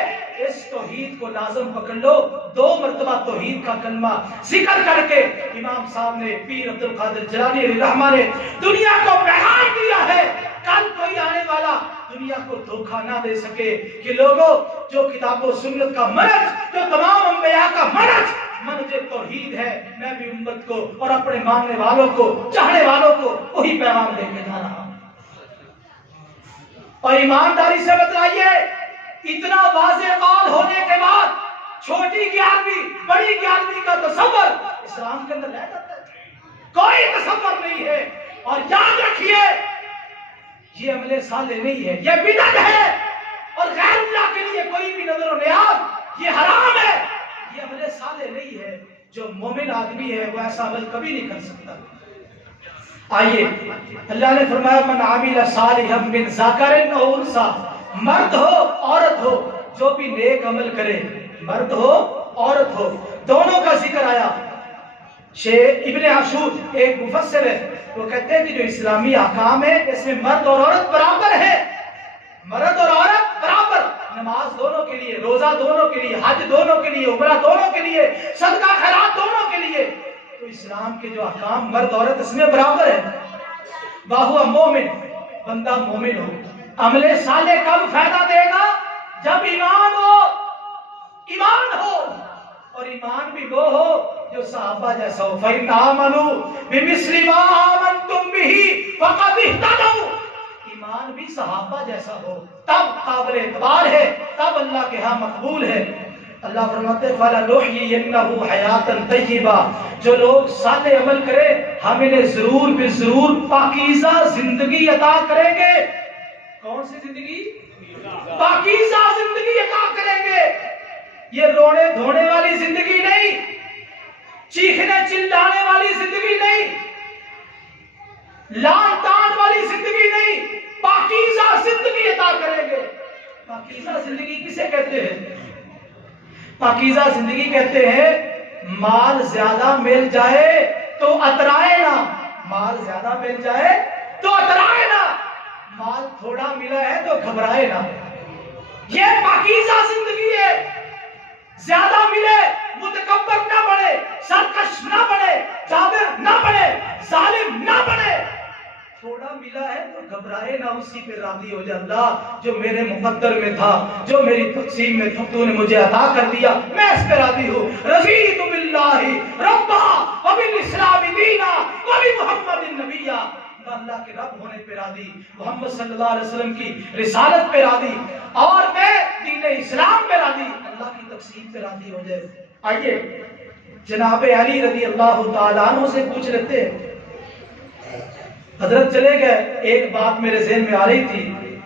اس توحید کو لازم پکڑ لو. 2 مرتبہ توحید کا کلمہ ذکر کر کے امام صاحب نے، پیر عبد القادر جیلانی علیہ رحمہ نے دنیا کو پیغام دیا ہے. کل کوئی آنے والا دنیا کو دھوکہ نہ دے سکے کہ لوگوں، جو کتاب و سنت کا منہج، جو تمام انبیاء کا منہج توحید ہے، میں بھی امت کو اور اپنے ماننے والوں کو، چاہنے والوں کو وہی پیغام دے کے جا رہا ہوں. اور ایمانداری سے بتائیے، اتنا واضح قول ہونے کے بعد چھوٹی 11ویں بڑی 11ویں کا تصور اسلام کے اندر رہ جاتا ہے؟ کوئی تصور نہیں ہے. اور یاد رکھیے، یہ عمل صالح نہیں ہے، یہ بدعت ہے. اور غیر اللہ کے لیے کوئی بھی نظر و نیاز، یہ حرام ہے، یہ عمل صالح نہیں ہے. جو مومن آدمی ہے وہ ایسا عمل کبھی نہیں کر سکتا. آئیے، اللہ نے فرمایا من عمل صالحا من ذکر او انثى، مرد ہو عورت ہو، جو بھی نیک عمل کرے، مرد ہو عورت ہو، دونوں کا ذکر آیا. شیخ ابن عاشور ایک مفسر ہے، وہ کہتے ہیں کہ جو اسلامی احکام ہے اس میں مرد اور عورت برابر ہے، مرد اور عورت برابر، نماز دونوں کے لیے، روزہ دونوں کے لیے، حج دونوں کے لیے، عمرہ دونوں کے لیے، صدقہ خیرات دونوں کے لیے۔ تو اسلام کے جو احکام مرد عورت اس میں برابر ہے۔ وَهُوَ مُؤْمِنٌ، بندہ مومن ہو۔ عمل صالح کب فائدہ دے گا؟ جب ایمان ہو، ایمان ہو، اور ایمان بھی وہ ہو جو صحابہ جیسا ہو۔ فَإِنْ آمَنُوا بِمِثْلِ مَا آمَنْتُمْ بِهِ فَقَدِ اهْتَدَوْا، ایمان بھی صحابہ جیسا ہو، تب قابل اعتبار ہے، تب اللہ کے ہاں مقبول ہے۔ اللہ فرماتے ہیں فَلَنُحْيِيَنَّهُ حَيَاةً طَيِّبَةً، جو لوگ صالح عمل کرے ہم انہیں ضرور بے ضرور پاکیزہ زندگی عطا کریں گے۔ کون سی زندگی؟ پاکیزہ زندگی عطا کریں گے۔ یہ رونے دھونے والی زندگی نہیں، چیخنے چلانے والی زندگی نہیں، لان تان والی زندگی نہیں، پاکیزہ زندگی عطا کریں گے۔ پاکیزہ زندگی کسے کہتے ہیں؟ پاکیزہ زندگی کہتے ہیں مال زیادہ مل جائے تو اترائے نہ، مال زیادہ مل جائے تو اترائے نہ، مال تھوڑا ملا ہے تو گھبرائے نہ۔ یہ پاکیزہ زندگی ہے۔ زیادہ ملے متکبر نہ بنے، سرکش نہ بنے، جابر نہ بنے، ظالم نہ بنے۔ تھوڑا ملا ہے تو گھبرائے نہ، اسی پہ راضی ہو جائے، اللہ جو میرے مقدر میں تھا، جو میری تقسیم میں تھا، تو نے مجھے عطا کر دیا، میں اس پہ راضی ہوں۔ رضیت باللہ ربا وبالاسلام دینا وبمحمد نبیا، میں اللہ کے رب ہونے پہ راضی، محمد صلی اللہ علیہ وسلم کی رسالت پہ راضی، اور میں دین اسلام پہ راضی، اللہ کی تقسیم پہ راضی ہو جائے۔ آئیے جناب علی رضی اللہ تعالیٰ عنہ سے پوچھ لیتے ہیں۔ حضرت چلے گئے، ایک بات میرے ذہن میں آ رہی تھی،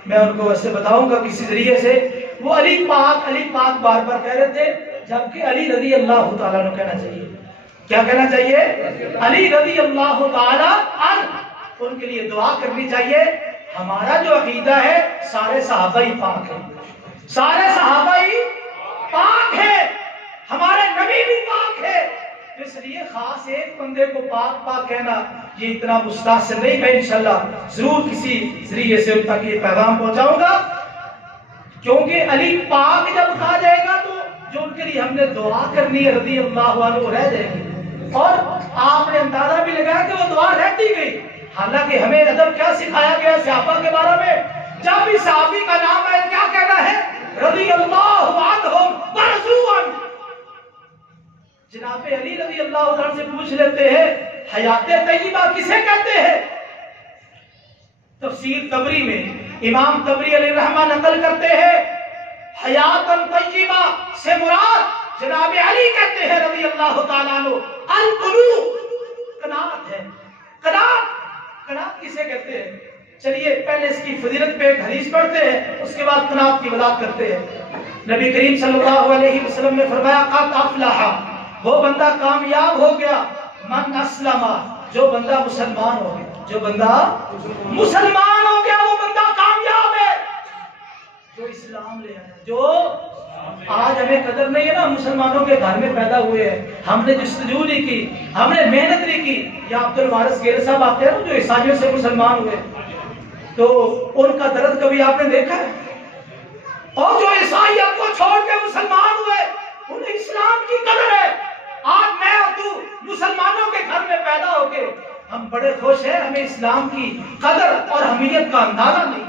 میں ان کو ایسے بتاؤں گا کسی ذریعے سے۔ وہ علی پاک بار بار کہہ رہے تھے، جبکہ علی رضی اللہ تعالیٰ عنہ کہنا چاہیے۔ کیا کہنا چاہیے؟ علی رضی اللہ تعالیٰ عنہ، ان کے لیے دعا کرنی چاہیے۔ ہمارا جو عقیدہ ہے سارے صحابہ ہی پاک ہیں، سارے صحابہ ہی پاک ہیں، ہمارے نبی بھی پاک ہے، اس لیے خاص ایک بندے کو پاک پاک کہنا یہ اتنا مستحسن نہیں۔ میں انشاءاللہ ضرور کسی ذریعے سے ان تک یہ پیغام پہنچاؤں گا، کیونکہ علی پاک جب کہا جائے گا تو جو ان کے لیے ہم نے دعا کرنی ہے رضی اللہ عنہ رہ جائے گی، اور آپ نے اندازہ بھی لگایا کہ وہ دعا رہتی گئی۔ حالانکہ ہمیں ادب کیا سکھایا گیا صحابہ کے بارے میں؟ جب بھی صحابی کا نام ہے کیا کہنا ہے؟ رضی اللہ عنہم ورضوا عنہ۔ جناب علی رضی اللہ عنہ سے پوچھ لیتے ہیں حیات طیبہ کسے کہتے ہیں؟ تفسیر طبری میں امام طبری علیہ الرحمہ نقل کرتے ہیں حیات طیبہ سے مراد جناب علی کہتے ہیں رضی اللہ تعالیٰ عنہ القنوت، قناعت ہے۔ قناعت کسے کہتے ہیں؟ چلیے پہلے اس کی فضیلت پہ ایک حدیث پڑھتے ہیں، اس کے بعد قناعت کی وضاحت کرتے ہیں۔ نبی کریم صلی اللہ علیہ وسلم نے فرمایا قد افلح، وہ بندہ کامیاب ہو گیا، من اسلم، جو بندہ مسلمان ہو گیا، جو بندہ مسلمان ہو گیا وہ بندہ کامیاب ہے، جو اسلام لے آیا۔ جو آج ہمیں قدر نہیں ہے نا، مسلمانوں کے گھر میں پیدا ہوئے ہیں، ہم نے جستجو نہیں کی، ہم نے محنت نہیں کی، یا عبد الوارث گیل صاحب آتے ہیں جو عیسائیوں سے مسلمان ہوئے، تو ان کا درد کبھی آپ نے دیکھا ہے؟ اور جو عیسائیت کو چھوڑ کے مسلمان ہوئے انہیں اسلام کی قدر ہے۔ آج میں اور تو مسلمانوں کے گھر میں پیدا ہو کے ہم بڑے خوش ہیں، ہمیں اسلام کی قدر اور اہمیت کا اندازہ نہیں۔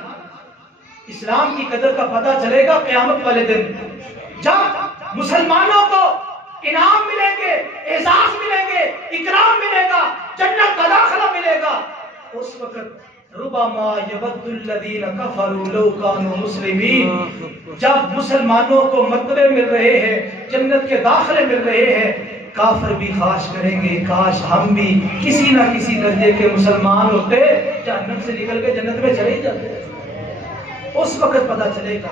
اسلام کی قدر کا پتہ چلے گا قیامت والے دن، جب مسلمانوں کو انعام ملیں گے، اعزاز ملیں گے، اکرام ملے گا، جنت کا داخلہ ملے گا۔ اس وقت ربما یود الذین کفروا لو کانوا مسلمین، جب مسلمانوں کو مرتبے مل رہے ہیں، جنت کے داخلے مل رہے ہیں، کافر بھی خواہش کریں گے کاش ہم بھی کسی نہ کسی درجے کے مسلمان ہوتے، جہنم سے نکل کے جنت میں چلے جاتے۔ اس وقت پتہ چلے گا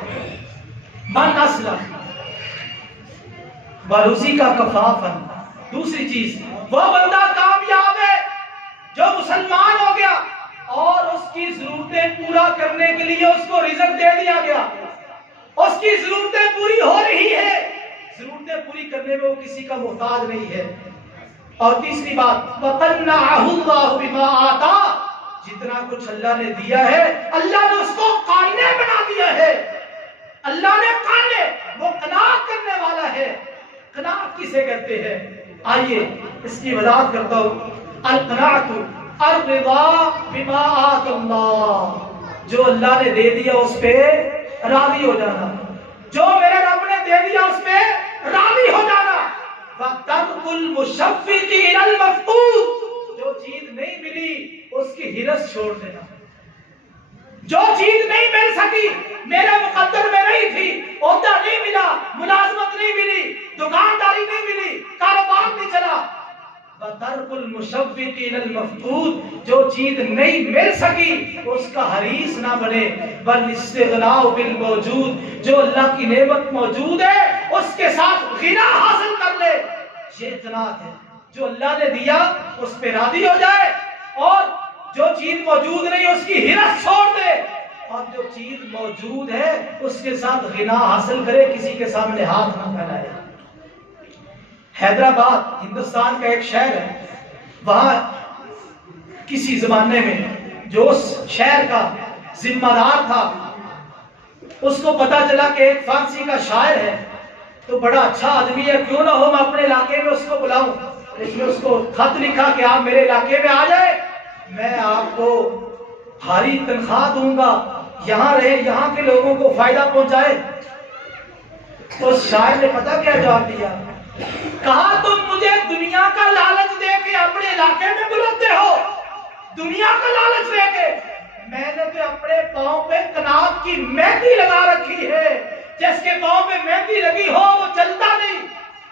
من اسلم ورزق کفافا۔ دوسری چیز، وہ بندہ کامیاب ہے جو مسلمان ہو گیا اور اس کی ضرورتیں پورا کرنے کے لیے اس کو رزق دے دیا گیا، اس کی ضرورتیں پوری ہو رہی ہے، ضرورتیں پوری کرنے میں وہ کسی کا محتاج نہیں ہے۔ اور تیسری بات وَقَنَّعَهُ اللَّهُ بِمَا آتَى، جتنا کچھ اللہ نے دیا ہے اللہ نے اس کو قانع بنا دیا ہے. اللہ نے قانع، وہ قناعت کرنے والا ہے. قناعت کسے کہتے ہیں؟ آئیے اس کی وضاحت کرتا ہوں. القناعت الرضا بما آتى اللہ، جو اللہ نے دے دیا اس پہ راضی ہو جانا، جو میرے رب نے دے دیا اس پہ راضی ہو جانا. وَتَرْكُ الْمُشَفِّقِ إِلَى الْمَفْقُودِ، جو چیز نہیں ملی اس کی ہرس چھوڑ دینا. جو چیز نہیں مل سکی، میرے مقدر میں نہیں تھی، عہدہ نہیں ملا، ملازمت نہیں ملی، دکانداری نہیں ملی، کاروبار نہیں چلا. وَتَرْكُ الْمُشَفِّقِ إِلَى الْمَفْقُودِ، جو چیز نہیں مل سکی اس کا حریص نہ بنے. وَالْاِسْتِغْنَاءُ بِالْمَوْجُودِ، جو اللہ کی نعمت موجود ہے اس کے ساتھ غنا حاصل کر لے. یہ قناعت ہے. جو اللہ نے دیا اس پہ راضی ہو جائے، اور جو چیز موجود نہیں اس کی ہرس چھوڑ دے، اور جو چیز موجود ہے اس کے ساتھ غنا حاصل کرے، کسی کے سامنے ہاتھ نہ پھیلائے. حیدرآباد ہندوستان کا ایک شہر ہے، وہاں کسی زمانے میں جو اس شہر کا ذمہ دار تھا اس کو پتا چلا کہ ایک فارسی کا شاعر ہے تو بڑا اچھا آدمی ہے، کیوں نہ ہو میں اپنے علاقے میں اس کو بلاؤں. اس نے اس کو خط لکھا کہ آپ میرے علاقے میں آ جائے، میں آپ کو بھاری تنخواہ دوں گا، یہاں رہے، یہاں کے لوگوں کو فائدہ پہنچائے. تو اس شاعر نے پتہ کیا جواب دیا؟ کہا تم مجھے دنیا کا لالچ دے کے اپنے علاقے میں بلاتے ہو، دنیا کا لالچ دے کے. میں نے تو اپنے پاؤں پہ قناعت کی مہندی لگا رکھی ہے. جس کے پاؤں پہ مہندی لگی ہو وہ چلتا نہیں.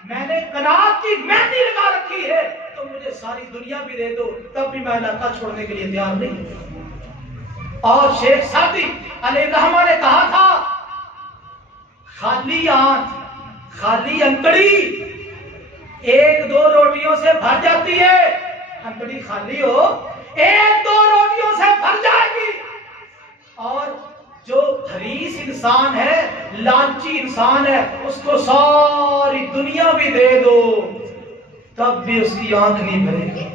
میں نے قناعت کی مہندی لگا رکھی ہے، تو مجھے ساری دنیا بھی دے دو تب بھی میں علاقہ چھوڑنے کے لیے تیار نہیں. اور شیخ سعدی علیہ الرحمہ نے کہا تھا خالی آنکھ خالی انکڑی ایک دو روٹیوں سے بھر جاتی ہے. انکڑی خالی ہو ایک دو روٹیوں سے بھر جائے گی. اور جو حریص انسان ہے، لالچی انسان ہے، اس کو ساری دنیا بھی دے دو تب بھی اس کی آنکھ نہیں بھرے گی.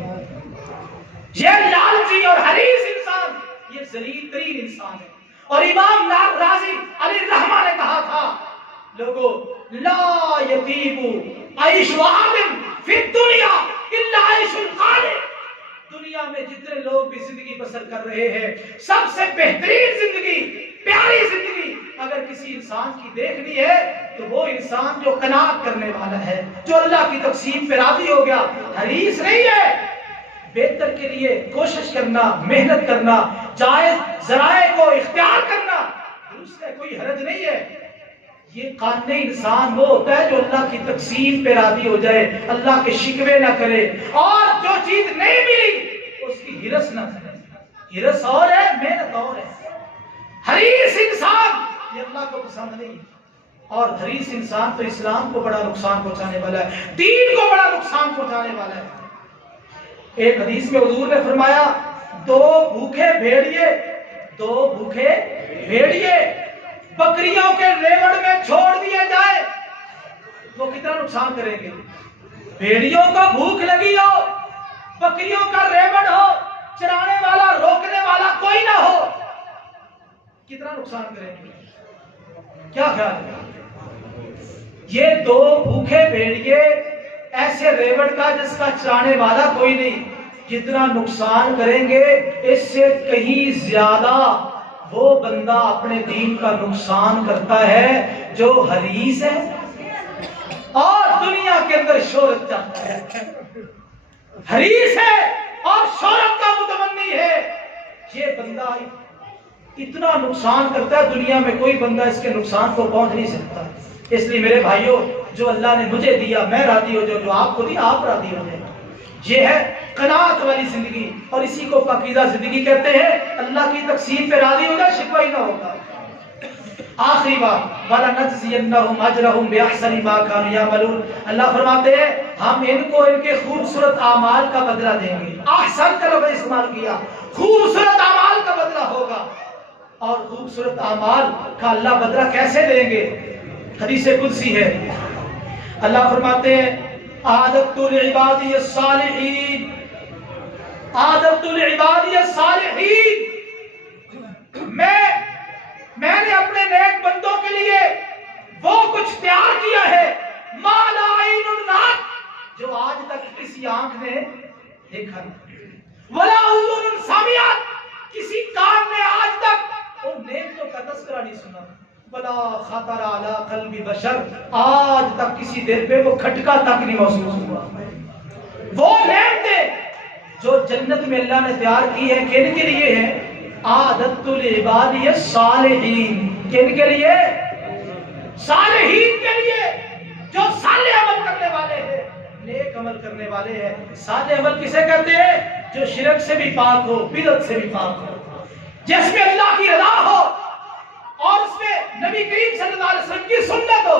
یہ لالچی اور حریص انسان یہ ذلیل ترین انسان ہے. اور امام راضی علیہ الرحمہ نے کہا تھا لوگوں لا یطیب عیش عالم فی الدنیا الا عیش الخالق. دنیا میں جتنے لوگ بھی زندگی بسر کر رہے ہیں سب سے بہترین زندگی، پیاری زندگی اگر کسی انسان کی دیکھنی ہے تو وہ انسان جو قناعت کرنے والا ہے، جو اللہ کی تقسیم پہ راضی ہو گیا، حریص نہیں ہے. بہتر کے لیے کوشش کرنا، محنت کرنا، جائز ذرائع کو اختیار کرنا، اس میں کوئی حرج نہیں ہے. یہ قانع انسان وہ ہوتا ہے جو اللہ کی تقسیم پہ راضی ہو جائے، اللہ کے شکوے نہ کرے، اور جو چیز نہیں ملی اس کی ہرس نہ کرے. ہرس اور ہے، محنت اور ہے. حریص انسان یہ اللہ کو پسند نہیں، اور حریص انسان تو اسلام کو بڑا نقصان پہنچانے والا ہے، دین کو بڑا نقصان پہنچانے والا ہے. ایک حدیث میں حضور نے فرمایا دو بھوکے بھیڑیے بکریوں کے ریوڑ میں چھوڑ دیے جائے وہ کتنا نقصان کریں گے. بھیڑیوں کو بھوک لگی ہو، بکریوں کا ریوڑ ہو، چرانے والا روکنے والا کوئی نہ ہو، کتنا نقصان کریں گے. کیا خیال ہے؟ یہ دو بھوکے بھیڑیے ایسے ریوڑ کا جس کا چرانے والا کوئی نہیں، جتنا نقصان کریں گے اس سے کہیں زیادہ وہ بندہ اپنے دین کا نقصان کرتا ہے جو حریص ہے اور دنیا کے اندر شہرت چاہتا ہے. حریص ہے اور شہرت کا متمنی ہے، یہ بندہ اتنا نقصان کرتا ہے دنیا میں کوئی بندہ اس کے نقصان کو پہنچ نہیں سکتا. اس لیے میرے بھائیوں، جو اللہ نے مجھے دیا میں راضی ہو جاؤں، جو آپ کو دیا آپ راضی ہو جائیں. یہ ہے قناعت والی زندگی، اور اسی کو پاکیزہ زندگی کہتے ہیں. اللہ کی تقسیم پہ راضی ہو جائے، شکوہ ہی نہ ہوگا. آخری بات وَلَنَجْزِيَنَّهُمْ أَجْرَهُمْ بِأَحْسَنِ مَا كَانُوا يَعْمَلُونَ. اللہ فرماتے ہیں ہم ان کو ان کے خوبصورت اعمال کا بدلہ دیں گے. احسن کا لفظ استعمال کیا، خوبصورت اعمال کا بدلہ ہوگا. اور خوبصورت اعمال کا اللہ بدلہ کیسے دیں گے؟ حدیث قدسی ہے، اللہ فرماتے ہیں عادت العبادی الصالحین، عادت العبادی الصالحین، میں نے اپنے نیک بندوں کے لیے وہ کچھ تیار کیا ہے ما لا عین رأت، جو آج تک کسی آنکھ نے دیکھا نہیں، ولا اذن سمعت، کسی کان نے آج تک ان نعمتوں کا تذکرہ نہیں سنا، ولا خطر علی قلب بشر، آج تک کسی دل پہ وہ کھٹکا تک نہیں محسوس ہوا۔ وہ نعمتیں جو جنت میں اللہ نے تیار کی ہے کن کے لیے ہیں؟ عادت العبادی الصالحین، کن کے لیے؟ صالحین کے لیے، جو صالح عمل کرنے والے ہیں، نیک عمل کرنے والے ہیں۔ صالح عمل کسے کہتے ہیں؟ جو شرک سے بھی پاک ہو، بدعت سے بھی پاک ہو، جس میں اللہ کی رضا ہو اور اس میں نبی کریم صلی اللہ علیہ وسلم کی سنت ہو،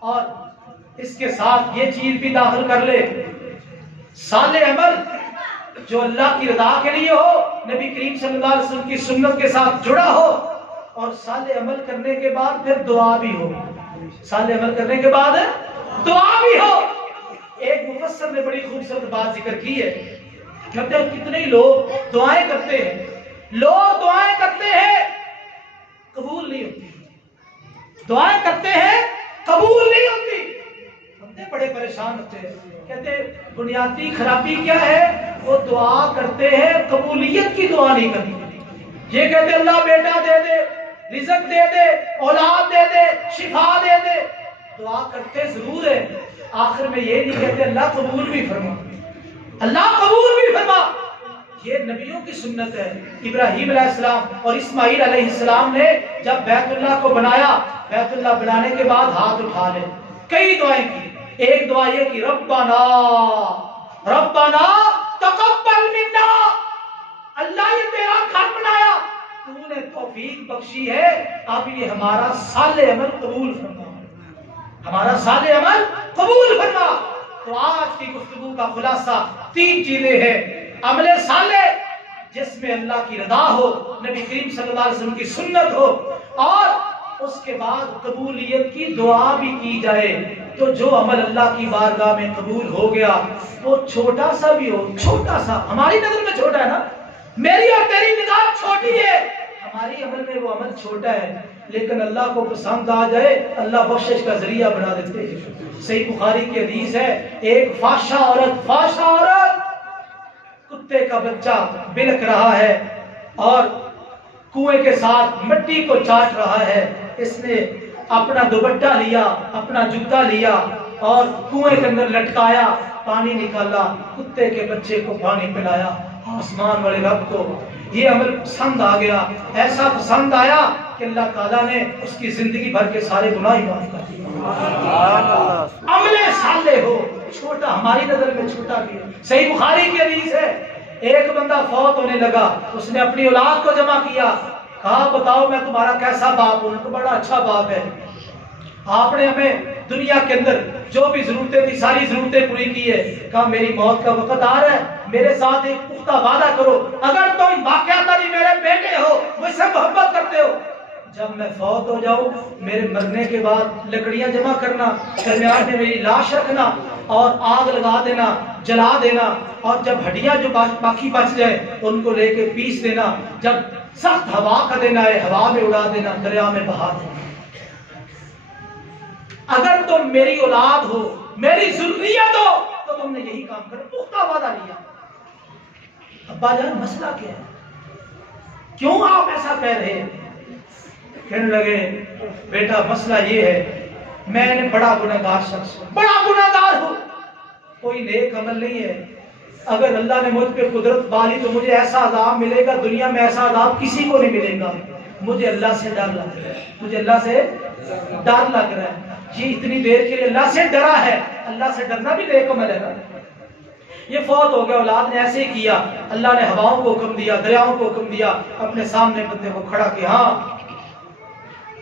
اور اس کے ساتھ یہ چیز بھی داخل کر لے، صالح عمل جو اللہ کی رضا کے لیے ہو، نبی کریم صلی اللہ علیہ وسلم کی سنت کے ساتھ جڑا ہو، اور صالح عمل کرنے کے بعد پھر دعا بھی ہو، صالح عمل کرنے کے بعد دعا بھی ہو۔ ایک مفسر نے بڑی خوبصورت بات ذکر کی ہے، کہتے ہیں کتنے لوگ دعائیں کرتے ہیں، لوگ دعائیں کرتے ہیں قبول نہیں ہوتی، دعائیں کرتے ہیں قبول نہیں ہوتی، بندے بڑے پریشان ہوتے ہیں۔ کہتے ہیں بنیادی خرابی کیا ہے؟ وہ دعا کرتے ہیں قبولیت کی دعا نہیں کرتے۔ یہ کہتے ہیں اللہ بیٹا دے دے، رزق دے دے، اولاد دے دے، شفا دے دے، دعا کرتے ضرور ہے، آخر میں یہ نہیں کہتے اللہ قبول بھی فرما، اللہ قبول بھی فرما۔ یہ نبیوں کی سنت ہے۔ ابراہیم علیہ السلام اور اسماعیل علیہ السلام نے جب بیت اللہ کو بنایا، بیت اللہ بنانے کے بعد ہاتھ اٹھا لے، کئی دعائیں کی۔ ایک دعا یہ کہ ربنا ربنا تقبل منا، اللہ یہ تیرا گھر بنایا، تو نے توفیق بخشی ہے، اب یہ ہمارا صالح عمل قبول فرما، ہمارا صالح عمل قبول فرما۔ تو آج کی گفتگو کا خلاصہ 3 چیزیں ہیں: عمل صالح جس میں اللہ کی رضا ہو، نبی کریم صلی اللہ علیہ وسلم کی سنت ہو، اور اس کے بعد قبولیت کی دعا بھی کی جائے۔ تو جو عمل اللہ کی بارگاہ میں قبول ہو گیا، وہ چھوٹا سا بھی ہو، چھوٹا سا، ہماری نظر میں چھوٹا ہے نا، میری اور تیری نگاہ چھوٹی ہے، ہماری عمل میں وہ عمل چھوٹا ہے، لیکن اللہ کو پسند آ جائے اللہ بخشش کا ذریعہ بنا دیتے ہیں۔ صحیح بخاری کی حدیث ہے، ایک فاشا عورت کتے کا بچہ بلک رہا ہے اور کنویں کے ساتھ مٹی کو چاٹ رہا ہے، اس نے اپنا دوپٹہ لیا، اپنا جوتا لیا اور کنویں کے اندر لٹکایا، پانی نکالا، کتے کے بچے کو پانی پلایا۔ آسمان والے رب کو یہ عمل پسند آ گیا، ایسا پسند آیا کہ اللہ تعالیٰ نے اس کی زندگی بھر کے سارے گناہ معاف کر دیے۔ عمل صالح ہو، چھوٹا، ہماری نظر میں چھوٹا بھی ہے۔ صحیح بخاری کی حدیث ہے، ایک بندہ فوت ہونے لگا، اس نے اپنی اولاد کو جمع کیا، کہا بتاؤ میں تمہارا کیسا باپ ہوں؟ تو بڑا اچھا باپ ہے، آپ نے ہمیں دنیا کے اندر جو بھی ضرورتیں تھی ساری ضرورتیں پوری کی ہے، کہا میری موت کا وقت آ رہا ہے، میرے ساتھ ایک پختہ وعدہ کرو، اگر تم واقعتاً میرے بیٹے ہو، مجھ سے محبت کرتے ہو، جب میں فوت ہو جاؤں میرے مرنے کے بعد لکڑیاں جمع کرنا، درمیان میں میری لاش رکھنا اور آگ لگا دینا، جلا دینا، اور جب ہڈیاں جو باقی بچ جائے ان کو لے کے پیس دینا، جب سخت ہوا کا دینا ہے ہوا میں اڑا دینا، دریا میں بہا دینا۔ اگر تم میری اولاد ہو، میری ذریت ہو، تو تم نے یہی کام کرو، پختہ وعدہ لیا۔ ابا جان مسئلہ کیا ہے؟ کیوں آپ ایسا کہہ رہے ہیں؟ کہنے لگے بیٹا مسئلہ یہ ہے، میں نے بڑا گناہگار شخص ہوں، بڑا گناہگار ہوں، کوئی نیک عمل نہیں ہے، اگر اللہ نے مجھ پہ قدرت ڈالی تو مجھے ایسا عذاب ملے گا، دنیا میں ایسا عذاب کسی کو نہیں ملے گا، مجھے اللہ سے ڈر لگ رہا ہے، مجھے اللہ سے ڈر لگ رہا ہے۔ یہ اتنی دیر کے لیے اللہ سے ڈرا ہے، اللہ سے ڈرنا بھی نیک عمل ہے نا۔ یہ فوت ہو گیا، اولاد نے ایسے ہی کیا، اللہ نے ہواؤں کو حکم دیا، دریاؤں کو حکم دیا، اپنے سامنے بندے کو کھڑا کیا، ہاں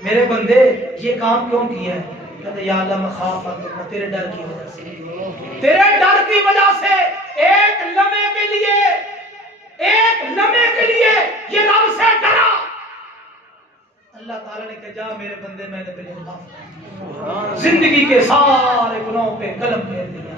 میرے بندے یہ کام کیوں کیا ہے؟ کہتے یا اللہ مخافت، تیرے ڈر کی وجہ سے، تیرے ڈر کی وجہ سے ایک لمحے کے لیے یہ رب سے ڈرا، اللہ تعالیٰ نے کہا جا میرے بندے میں نے تجھے معاف کر، زندگی کے سارے گناہوں پہ قلم پھیر دیا،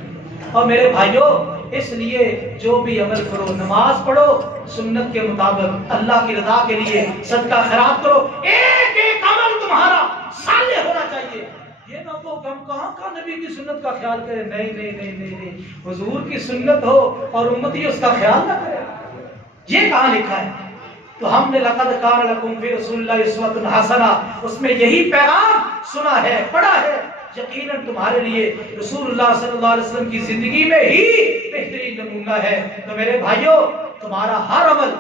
اور میرے بھائیوں اس لیے جو بھی عمل کرو، نماز پڑھو سنت کے مطابق، اللہ کی رضا کے لیے صدقہ خیرات کرو، ایک ایک عمل تمہارا صالح ہونا چاہیے۔ یہ نہ تو ہم کہاں نبی کی سنت کا خیال کریں، نہیں نہیں نہیں نہیں نہیں، حضور کی سنت ہو اور امتی اس کا خیال نہ کرے، یہ کہاں لکھا ہے؟ تو ہم نے لقد کان لکم فی رسول اللہ اسوۃ حسنہ، اس میں یہی پیغام سنا ہے، پڑھا ہے، یقیناً تمہارے لیے رسول اللہ صلی اللہ علیہ وسلم کی زندگی میں ہی بہترین نمونہ ہے۔ تو میرے بھائیوں تمہارا ہر عمل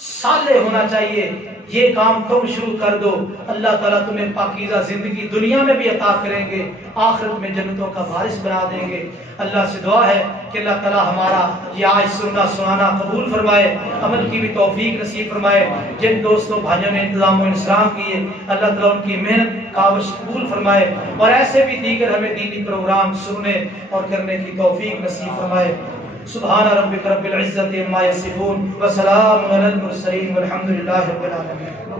صالح ہونا چاہیے، یہ کام تم شروع کر دو، اللہ تعالیٰ تمہیں پاکیزہ زندگی دنیا میں بھی عطا کریں گے، آخرت میں جنتوں کا وارث بنا دیں گے۔ اللہ سے دعا ہے کہ اللہ تعالیٰ ہمارا یہ آج سننا سنانا قبول فرمائے، عمل کی بھی توفیق نصیب فرمائے۔ جن دوستوں بھائیوں نے انتظام و انصرام کیے اللہ تعالیٰ ان کی محنت کاوش قبول فرمائے، اور ایسے بھی دیگر ہمیں دینی پروگرام سننے اور کرنے کی توفیق نصیب فرمائے۔ سبحان ربک رب العزت عما یصفون وسلام علی المرسلین والحمد للہ رب العالمین۔